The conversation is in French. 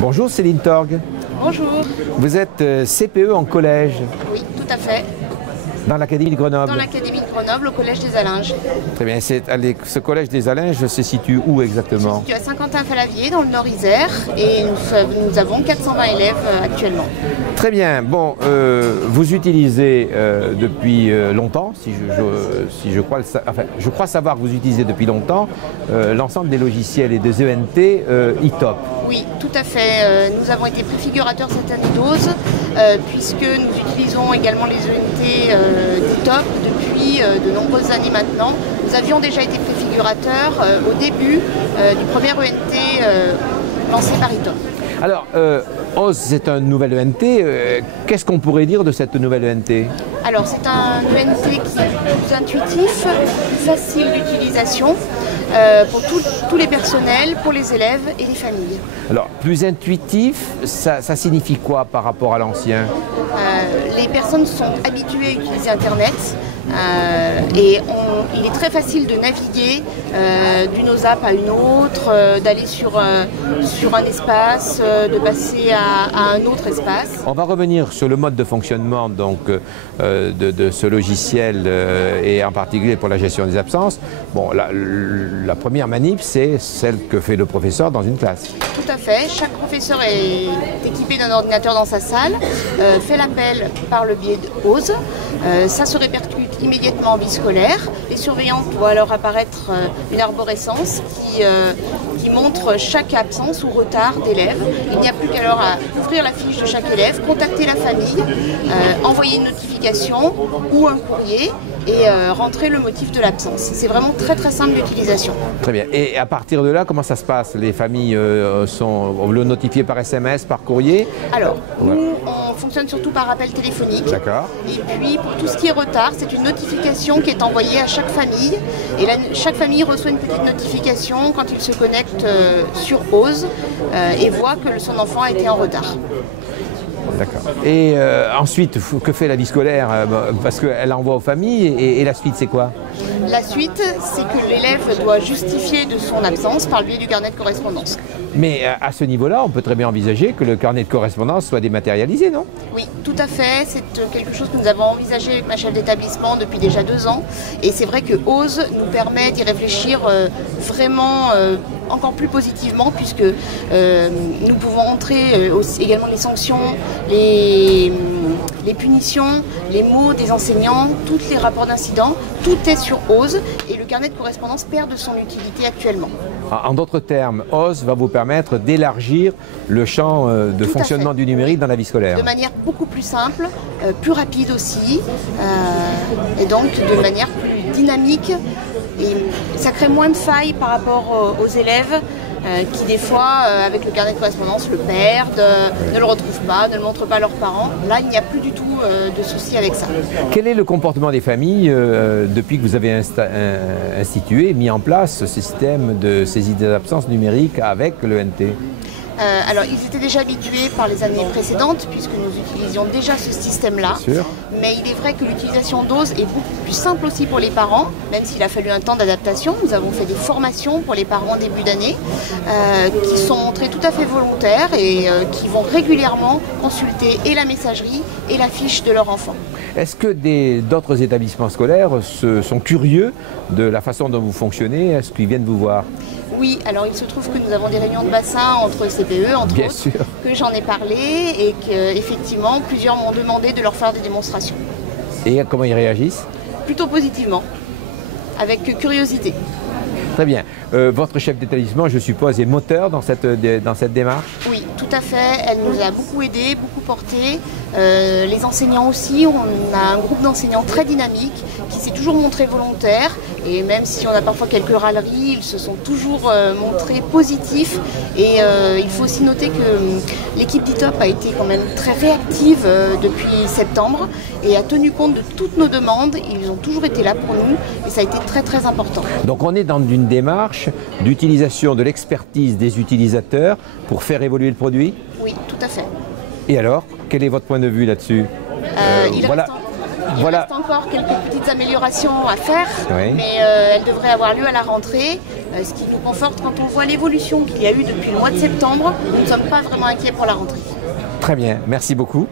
Bonjour Céline Torgue. Bonjour. Vous êtes CPE en collège. Oui, tout à fait. Dans l'Académie de Grenoble. Dans l'Académie de Grenoble, au Collège des Allinges. Très bien. Ce Collège des Allinges se situe où exactement? Se situe à Saint-Quentin-Falavier, dans le Nord-Isère, et nous avons 420 élèves actuellement. Très bien. Bon, vous utilisez depuis longtemps, je crois savoir que vous utilisez depuis longtemps l'ensemble des logiciels et des ENT ITOP. Oui, tout à fait. Nous avons été préfigurateurs cette année d'OSE, puisque nous utilisons également les ENT d'ITOP depuis de nombreuses années maintenant. Nous avions déjà été préfigurateurs au début du premier ENT lancé par ITOP. Alors, OSE, c'est un nouvel ENT. Qu'est-ce qu'on pourrait dire de cette nouvelle ENT? Alors, c'est un ENT qui est plus intuitif, plus facile d'utilisation pour tous les personnels, pour les élèves et les familles. Alors, plus intuitif, ça signifie quoi par rapport à l'ancien? Les personnes sont habituées à utiliser Internet et il est très facile de naviguer d'une OSAP à une autre, d'aller sur un espace, de passer à un autre espace. On va revenir sur le mode de fonctionnement donc, de ce logiciel et en particulier pour la gestion des absences. Bon, la première manip, c'est celle que fait le professeur dans une classe. Tout à fait. Chaque professeur est équipé d'un ordinateur dans sa salle, fait l'appel par le biais de OSE. Ça se répercute immédiatement en vie scolaire. Les surveillants voient alors apparaître une arborescence qui montre chaque absence ou retard d'élèves. Il n'y a plus qu'à alors à ouvrir la fiche de chaque élève, contacter la famille, envoyer une notification ou un courrier et rentrer le motif de l'absence. C'est vraiment très très simple d'utilisation. Très bien. Et à partir de là, comment ça se passe? Les familles sont notifiées par SMS, par courrier? Alors, nous, on fonctionne surtout par appel téléphonique. D'accord. Et puis, pour tout ce qui est retard, c'est une notification qui est envoyée à chaque famille. Et chaque famille reçoit une petite notification quand il se connecte sur OSE et voit que son enfant a été en retard. D'accord. Et ensuite, que fait la vie scolaire? Parce qu'elle envoie aux familles et la suite, c'est quoi? La suite, c'est que l'élève doit justifier de son absence par le biais du carnet de correspondance. Mais à ce niveau-là, on peut très bien envisager que le carnet de correspondance soit dématérialisé, non? Oui, tout à fait. C'est quelque chose que nous avons envisagé avec ma chef d'établissement depuis déjà 2 ans. Et c'est vrai que OSE nous permet d'y réfléchir vraiment encore plus positivement, puisque nous pouvons entrer également les sanctions, les punitions, les mots des enseignants, tous les rapports d'incidents, tout est sur OSE et le carnet de correspondance perd de son utilité actuellement. En d'autres termes, OSE va vous permettre d'élargir le champ de fonctionnement du numérique dans la vie scolaire. De manière beaucoup plus simple, plus rapide aussi, et donc de manière plus dynamique. Et ça crée moins de failles par rapport aux élèves qui des fois, avec le carnet de correspondance, le perdent, ne le retrouvent pas, ne le montrent pas à leurs parents. Là, il n'y a plus du tout de souci avec ça. Quel est le comportement des familles depuis que vous avez institué, mis en place ce système de saisie des absences numériques avec l'ENT? Alors, ils étaient déjà habitués par les années précédentes, puisque nous utilisions déjà ce système-là. Mais il est vrai que l'utilisation d'OSE est beaucoup plus simple aussi pour les parents, même s'il a fallu un temps d'adaptation. Nous avons fait des formations pour les parents en début d'année, qui sont montrées tout à fait volontaires et qui vont régulièrement consulter et la messagerie et la fiche de leur enfant. Est-ce que d'autres établissements scolaires sont curieux de la façon dont vous fonctionnez? Est-ce qu'ils viennent vous voir? Oui, alors il se trouve que nous avons des réunions de bassin entre CPE, entre autres, que j'en ai parlé et qu'effectivement plusieurs m'ont demandé de leur faire des démonstrations. Et comment ils réagissent? Plutôt positivement, avec curiosité. Très bien. Votre chef d'établissement, je suppose, est moteur dans cette démarche? Oui, tout à fait. Elle nous a beaucoup aidé, beaucoup porté. Les enseignants aussi. On a un groupe d'enseignants très dynamique qui s'est toujours montré volontaire. Et même si on a parfois quelques râleries, ils se sont toujours montrés positifs. Et il faut aussi noter que l'équipe d'ITOP a été quand même très réactive depuis septembre et a tenu compte de toutes nos demandes. Ils ont toujours été là pour nous et ça a été très très important. Donc on est dans une démarche d'utilisation de l'expertise des utilisateurs pour faire évoluer le produit? Oui, tout à fait. Et alors, quel est votre point de vue là-dessus? Il reste encore quelques petites améliorations à faire, mais elles devraient avoir lieu à la rentrée. ce qui nous conforte quand on voit l'évolution qu'il y a eu depuis le mois de septembre. Nous ne sommes pas vraiment inquiets pour la rentrée. Très bien, merci beaucoup.